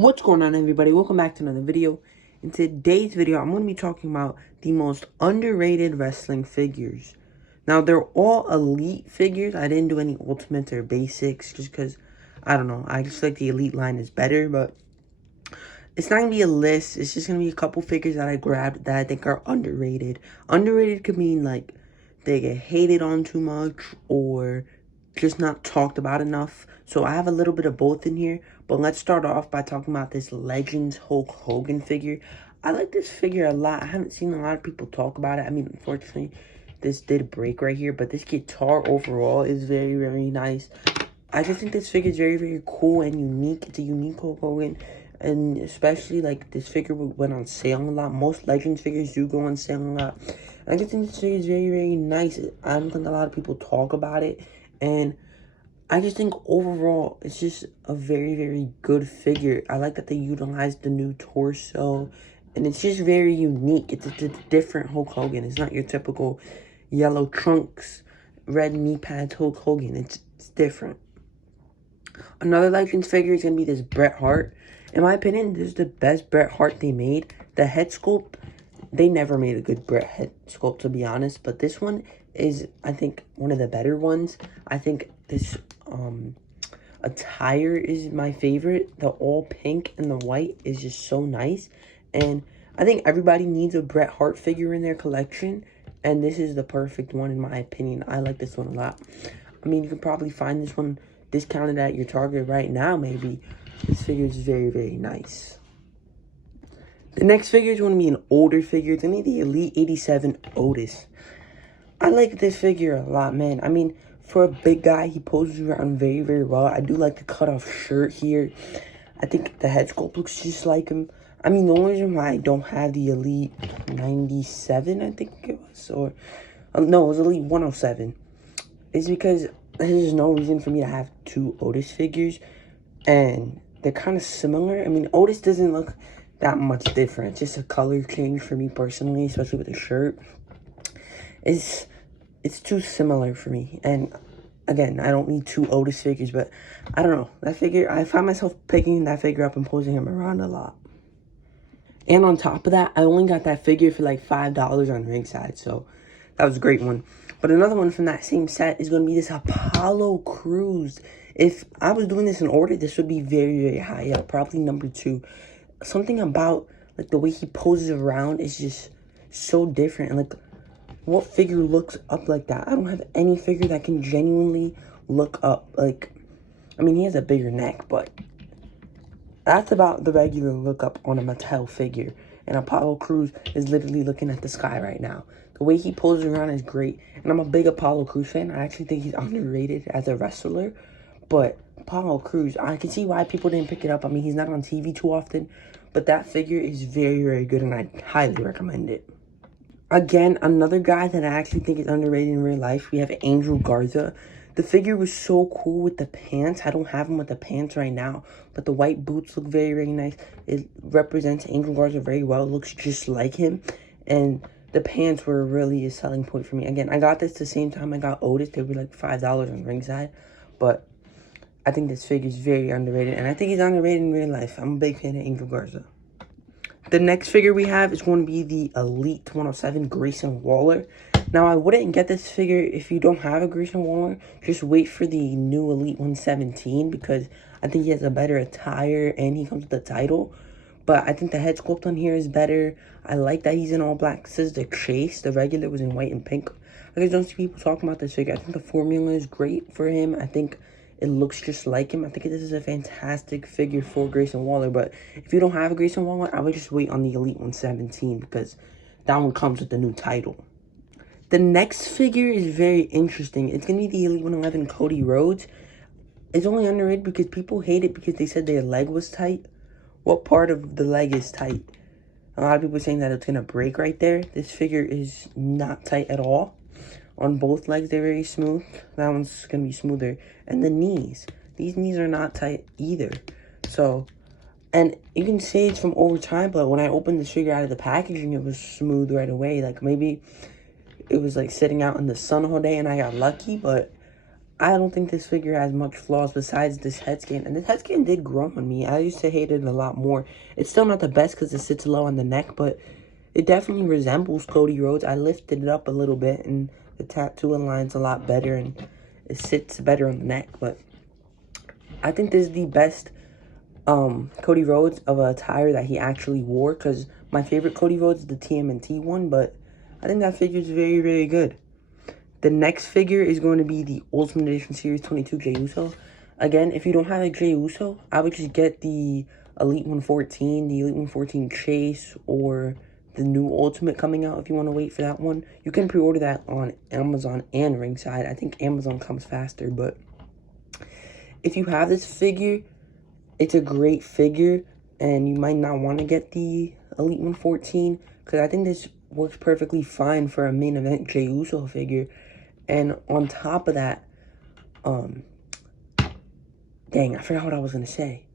What's going on, everybody? Welcome back to another video. In today's video, I'm going to be talking about the most underrated wrestling figures. Now, they're all elite figures. I didn't do any ultimates or basics just because, I don't know, I just like the elite line is better, but it's not going to be a list. It's just going to be a couple figures that I grabbed that I think are underrated. Underrated could mean, like, they get hated on too much or just not talked about enough. So I have a little bit of both in here. But let's start off by talking about this Legends Hulk Hogan figure. I like this figure a lot. I haven't seen a lot of people talk about it. I mean, unfortunately, this did break right here. But this guitar overall is very, very nice. I just think this figure is very, very cool and unique. It's a unique Hulk Hogan. And especially, like, this figure went on sale a lot. Most Legends figures do go on sale a lot. I just think this figure is very, very nice. I don't think a lot of people talk about it. And I just think overall, it's just a very, very good figure. I like that they utilized the new torso. And it's just very unique. It's a different Hulk Hogan. It's not your typical yellow trunks, red knee pads Hulk Hogan. It's different. Another Legends figure is going to be this Bret Hart. In my opinion, this is the best Bret Hart they made. The head sculpt, they never made a good Bret head sculpt, to be honest. But this one is, I think, one of the better ones. I think this attire is my favorite. The all pink and the white is just so nice. And I think everybody needs a Bret Hart figure in their collection. And this is the perfect one, in my opinion. I like this one a lot. I mean, you can probably find this one discounted at your Target right now, maybe. This figure is very, very nice. The next figure is going to be an older figure. It's going to be the Elite 87 Otis. I like this figure a lot, man. I mean, for a big guy, he poses around very, very well. I do like the cut-off shirt here. I think the head sculpt looks just like him. I mean, the only reason why I don't have the Elite 97, I think it was, or... no, it was Elite 107. Is because there's no reason for me to have two Otis figures. And they're kind of similar. I mean, Otis doesn't look that much different. It's just a color change for me personally, especially with the shirt. It's too similar for me. And again, I don't need two Otis figures, but I don't know. That figure, I find myself picking that figure up and posing him around a lot. And on top of that, I only got that figure for like $5 on Ringside, so that was a great one. But another one from that same set is going to be this Apollo Crews. If I was doing this in order, this would be very, very high up, probably number 2. Something about like the way he poses around is just so different. And like, what figure looks up like that? I don't have any figure that can genuinely look up. Like, I mean, he has a bigger neck, but that's about the regular look up on a Mattel figure. And Apollo Crews is literally looking at the sky right now. The way he poses around is great. And I'm a big Apollo Crews fan. I actually think he's underrated as a wrestler. But Apollo Crews, I can see why people didn't pick it up. I mean, he's not on TV too often. But that figure is very, very good, and I highly recommend it. Again, another guy that I actually think is underrated in real life, we have Angel Garza. The figure was so cool with the pants. I don't have him with the pants right now, but the white boots look very, very nice. It represents Angel Garza very well. It looks just like him, and the pants were really a selling point for me. Again, I got this the same time I got Otis. They were like $5 on Ringside, but I think this figure is very underrated, and I think he's underrated in real life. I'm a big fan of Angel Garza. The next figure we have is going to be the Elite 107 Grayson Waller. Now, I wouldn't get this figure if you don't have a Grayson Waller. Just wait for the new Elite 117 because I think he has a better attire and he comes with the title. But I think the head sculpt on here is better. I like that he's in all black. This is the Chase. The regular was in white and pink. I just don't see people talking about this figure. I think the formula is great for him. I think it looks just like him. I think this is a fantastic figure for Grayson Waller. But if you don't have a Grayson Waller, I would just wait on the Elite 117 because that one comes with the new title. The next figure is very interesting. It's going to be the Elite 111 Cody Rhodes. It's only underrated because people hate it because they said their leg was tight. What part of the leg is tight? A lot of people are saying that it's going to break right there. This figure is not tight at all. On both legs, they're very smooth. That one's going to be smoother. And the knees. These knees are not tight either. So, and you can say it's from over time, but when I opened this figure out of the packaging, it was smooth right away. Like, maybe it was, like, sitting out in the sun all day and I got lucky, but I don't think this figure has much flaws besides this head scan. And this head scan did grow on me. I used to hate it a lot more. It's still not the best because it sits low on the neck, but it definitely resembles Cody Rhodes. I lifted it up a little bit, and the tattoo aligns a lot better, and it sits better on the neck. But I think this is the best Cody Rhodes of a attire that he actually wore, because my favorite Cody Rhodes is the TMNT one, but I think that figure is very, very good. The next figure is going to be the Ultimate Edition Series 22 Jey Uso. Again, if you don't have a Jey Uso, I would just get the Elite 114, the Elite 114 Chase, or the new Ultimate coming out if you want to wait for that one. You can pre-order that on Amazon and Ringside. I think Amazon comes faster, but if you have this figure, it's a great figure, and you might not want to get the Elite 114, because I think this works perfectly fine for a main event Jey Uso figure. And on top of that, dang, I forgot what I was going to say.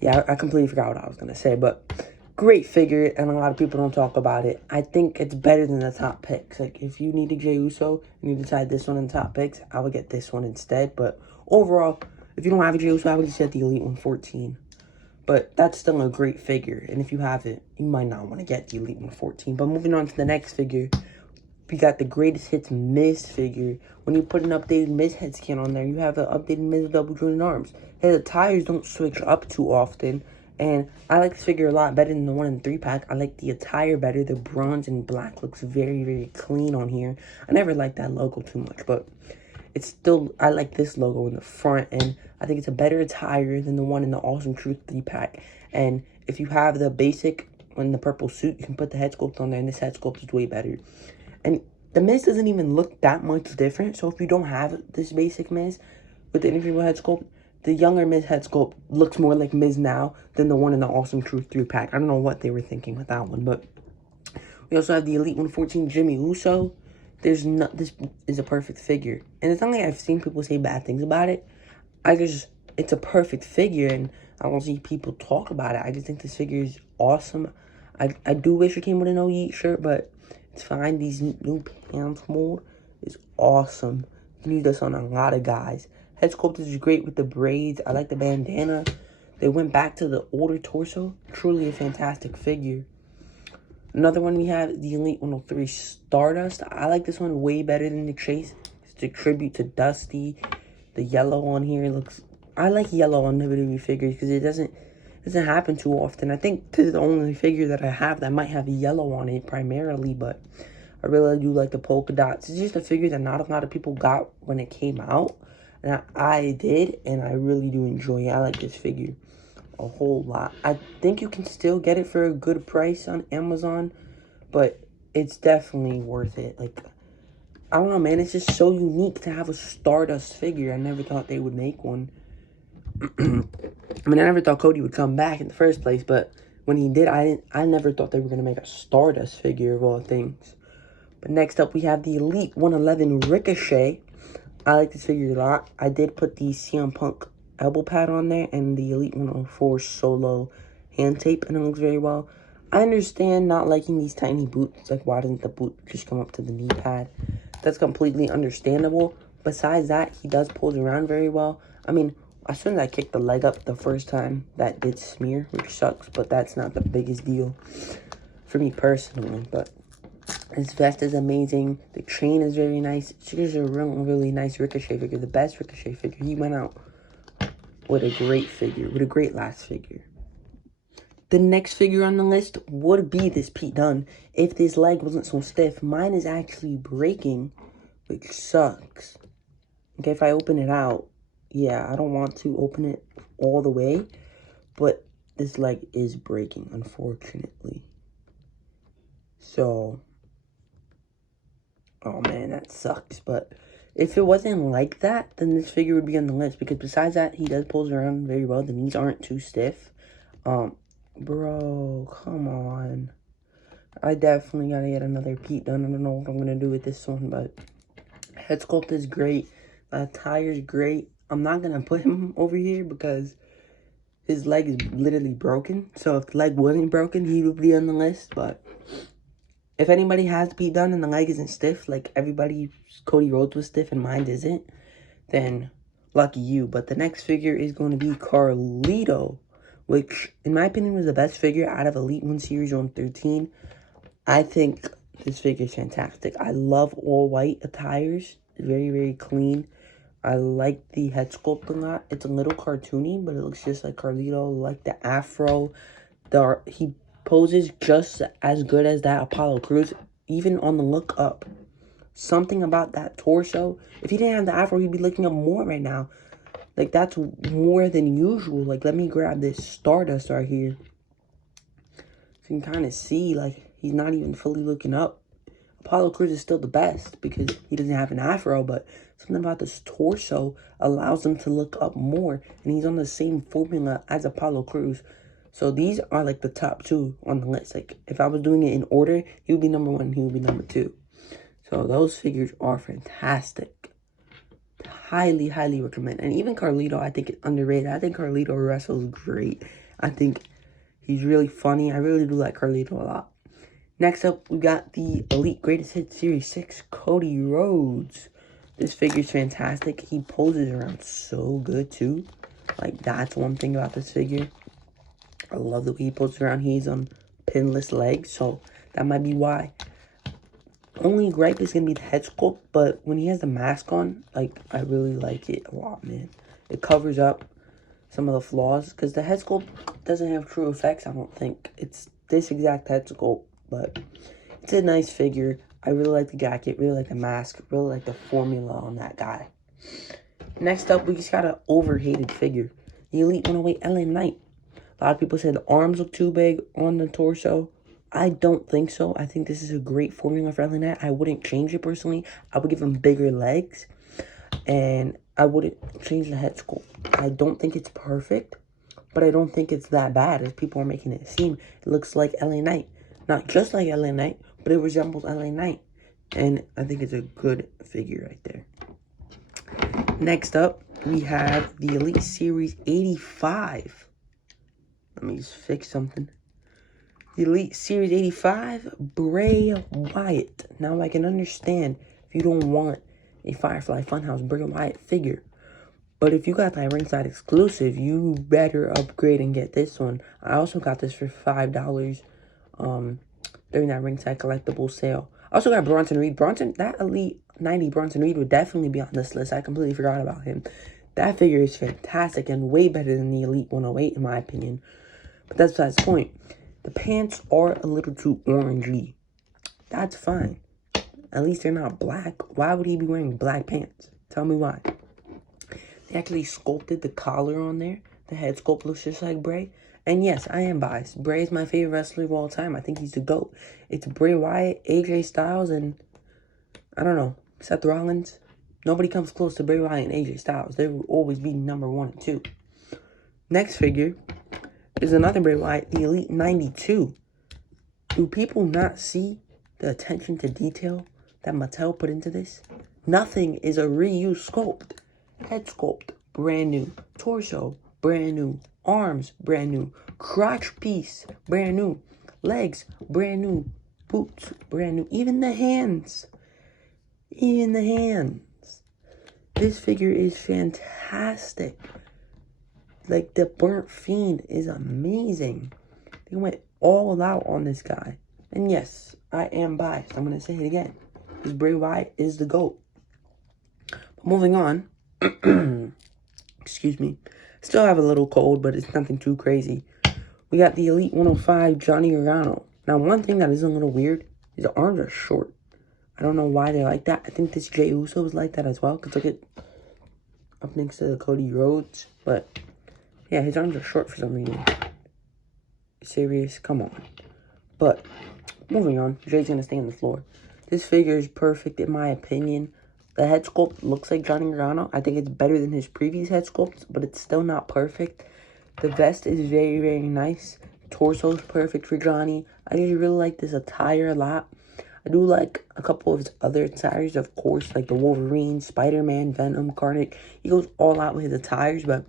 Yeah, I completely forgot what I was going to say, but great figure, and a lot of people don't talk about it. I think it's better than the top picks. Like, if you need a Jey Uso and you decide this one in the top picks, I would get this one instead. But overall, if you don't have a Jey Uso, I would just get the Elite 114. But that's still a great figure, and if you have it, you might not want to get the Elite 114. But moving on to the next figure, we got the Greatest Hits Miz figure. When you put an updated Miz head scan on there, you have an updated Miz with double jointed arms. Hey, the tires don't switch up too often, and I like this figure a lot better than the one in the 3-pack. I like the attire better. The bronze and black looks very, very clean on here. I never liked that logo too much, but it's still, I like this logo in the front, and I think it's a better attire than the one in the Awesome Truth 3-pack. And if you have the basic in the purple suit, you can put the head sculpt on there, and this head sculpt is way better. And the Miz doesn't even look that much different. So if you don't have this basic Miz with the interchangeable head sculpt, the younger Miz head sculpt looks more like Miz now than the one in the Awesome Truth 3-pack. I don't know what they were thinking with that one, but we also have the Elite 114 Jimmy Uso. This is a perfect figure. And it's not like I've seen people say bad things about it. It's a perfect figure, and I don't see people talk about it. I just think this figure is awesome. I do wish it came with an No Yeet shirt, but it's fine. These new pants mold is awesome. You can use this on a lot of guys. Head sculpt is great with the braids. I like the bandana. They went back to the older torso. Truly a fantastic figure. Another one we have, the Elite 103 Stardust. I like this one way better than the Chase. It's a tribute to Dusty. The yellow on here looks... I like yellow on WWE figures because it doesn't happen too often. I think this is the only figure that I have that might have yellow on it primarily, but I really do like the polka dots. It's just a figure that not a lot of people got when it came out, and I did, and I really do enjoy it. I like this figure a whole lot. I think you can still get it for a good price on Amazon, but it's definitely worth it. Like, I don't know, man. It's just so unique to have a Stardust figure. I never thought they would make one. I mean, I never thought Cody would come back in the first place, but when he did, I never thought they were going to make a Stardust figure of all things. But next up, we have the Elite 111 Ricochet. I like this figure a lot. I did put the CM Punk elbow pad on there and the Elite 104 Solo hand tape, and it looks very well. I understand not liking these tiny boots. Like, why doesn't the boot just come up to the knee pad? That's completely understandable. Besides that, he does pull around very well. I mean, as soon as I kicked the leg up the first time, that did smear, which sucks, but that's not the biggest deal for me personally. But his vest is amazing. The chain is very nice. It's just a really nice Ricochet figure. The best Ricochet figure. He went out with a great figure, with a great last figure. The next figure on the list would be this Pete Dunne if this leg wasn't so stiff. Mine is actually breaking, which sucks. Okay, if I open it out, yeah, I don't want to open it all the way, but this leg is breaking, unfortunately. So, oh man, that sucks. But if it wasn't like that, then this figure would be on the list, because besides that, he does pull around very well. The knees aren't too stiff. Bro, come on. I definitely gotta get another Pete Dunne. I don't know what I'm gonna do with this one, but head sculpt is great. Attire is great. I'm not gonna put him over here because his leg is literally broken. So if the leg wasn't broken, he would be on the list. But if anybody has Pete Dunne and the leg isn't stiff, like everybody, Cody Rhodes was stiff and mine isn't, then lucky you. But the next figure is going to be Carlito, which, in my opinion, was the best figure out of Elite 1 Series on 13. I think this figure is fantastic. I love all white attires. It's very, very clean. I like the head sculpt a lot. It's a little cartoony, but it looks just like Carlito. I like the afro. He poses just as good as that Apollo Crews, even on the look up. Something about that torso. If he didn't have the afro, he'd be looking up more right now. Like, that's more than usual. Like, let me grab this Stardust right here. You can kind of see, like, he's not even fully looking up. Apollo Crews is still the best because he doesn't have an afro, but something about this torso allows him to look up more, and he's on the same formula as Apollo Crews. So these are like the top two on the list. Like, if I was doing it in order, he would be number 1, he would be number 2. So those figures are fantastic. Highly, highly recommend. And even Carlito, I think, is underrated. I think Carlito wrestles great. I think he's really funny. I really do like Carlito a lot. Next up, we got the Elite Greatest Hits Series 6, Cody Rhodes. This figure's fantastic. He poses around so good, too. Like, that's one thing about this figure. I love the way he poses around. He's on pinless legs, so that might be why. Only gripe is going to be the head sculpt, but when he has the mask on, like, I really like it a lot, man. It covers up some of the flaws, because the head sculpt doesn't have true effects, I don't think. It's this exact head sculpt, but it's a nice figure. I really like the jacket, really like the mask, really like the formula on that guy. Next up, we just got an overhated figure. The Elite 108 LA Knight. A lot of people said the arms look too big on the torso. I don't think so. I think this is a great formula for LA Knight. I wouldn't change it personally. I would give him bigger legs, and I wouldn't change the head sculpt. I don't think it's perfect, but I don't think it's that bad as people are making it seem. It looks like LA Knight. Not just like LA Knight, but it resembles LA Knight. And I think it's a good figure right there. Next up, we have the Elite Series 85. Let me just fix something. The Elite Series 85, Bray Wyatt. Now, I can understand if you don't want a Firefly Funhouse Bray Wyatt figure. But if you got that ringside exclusive, you better upgrade and get this one. I also got this for $5 during that ringside collectible sale. I also got Bronson Reed. That Elite 90 Bronson Reed would definitely be on this list. I completely forgot about him. That figure is fantastic and way better than the Elite 108 in my opinion. But that's besides the point. The pants are a little too orangey. That's fine. At least they're not black. Why would he be wearing black pants? Tell me why. They actually sculpted the collar on there. The head sculpt looks just like Bray. And yes, I am biased. Bray is my favorite wrestler of all time. I think he's the GOAT. It's Bray Wyatt, AJ Styles, and I don't know, Seth Rollins. Nobody comes close to Bray Wyatt and AJ Styles. They will always be number 1 and 2. Next figure is another Bray Wyatt, the Elite 92. Do people not see the attention to detail that Mattel put into this? Nothing is a reused sculpt. Head sculpt, brand new. Torso, brand new. Arms, brand new. Crotch piece, brand new. Legs, brand new. Boots, brand new. Even the hands. Even the hands. This figure is fantastic. Like, the Burnt Fiend is amazing. They went all out on this guy. And yes, I am biased. I'm going to say it again. Because Bray Wyatt is the GOAT. But moving on. Excuse me. Still have a little cold, but it's nothing too crazy. We got the Elite 105 Johnny Gargano. Now, one thing that is a little weird is the arms are short. I don't know why they're like that. I think this Jey Uso is like that as well. Because look at up next to the Cody Rhodes. But yeah, his arms are short for some reason. Serious? Come on. But moving on. Jay's going to stay on the floor. This figure is perfect in my opinion. The head sculpt looks like Johnny Gargano. I think it's better than his previous head sculpts, but it's still not perfect. The vest is very, very nice. Torso is perfect for Johnny. I just really like this attire a lot. I do like a couple of his other attires, of course, like the Wolverine, Spider-Man, Venom, Carnage. He goes all out with his attires, but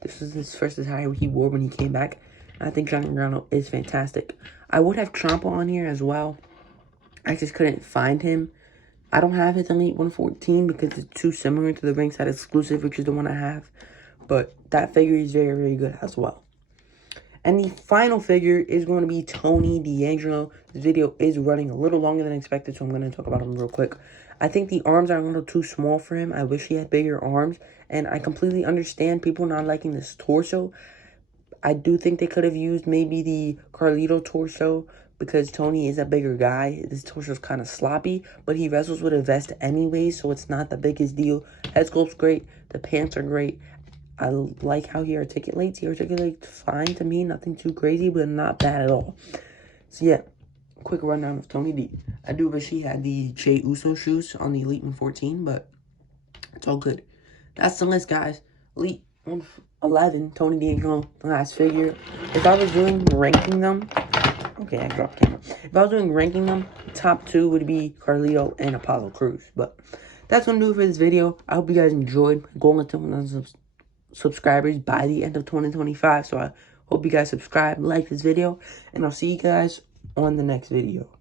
this was his first attire he wore when he came back. I think Johnny Gargano is fantastic. I would have Ciampa on here as well. I just couldn't find him I don't have his Elite 114 because it's too similar to the ringside exclusive, which is the one I have. But that figure is very, very good as well. And the final figure is going to be Tony D'Angelo. This video is running a little longer than expected, so I'm going to talk about him real quick. I think the arms are a little too small for him. I wish he had bigger arms. And I completely understand people not liking this torso. I do think they could have used maybe the Carlito torso because Tony is a bigger guy. This torso is kind of sloppy, but he wrestles with a vest anyway, so it's not the biggest deal. Head sculpt's great. The pants are great. I like how he articulates. He articulates fine to me. Nothing too crazy, but not bad at all. So, yeah. Quick rundown of Tony D. I do wish he had the Jey Uso shoes on the Elite 114, but it's all good. That's the list, guys. Elite 111, Tony D'Angelo, the last figure. If I was doing ranking them... Okay, I dropped camera. If I was doing ranking them, top 2 would be Carlito and Apollo Crews. But that's going to do it for this video. I hope you guys enjoyed. My goal is to 1,000 subscribers by the end of 2025. So I hope you guys subscribe, like this video, and I'll see you guys on the next video.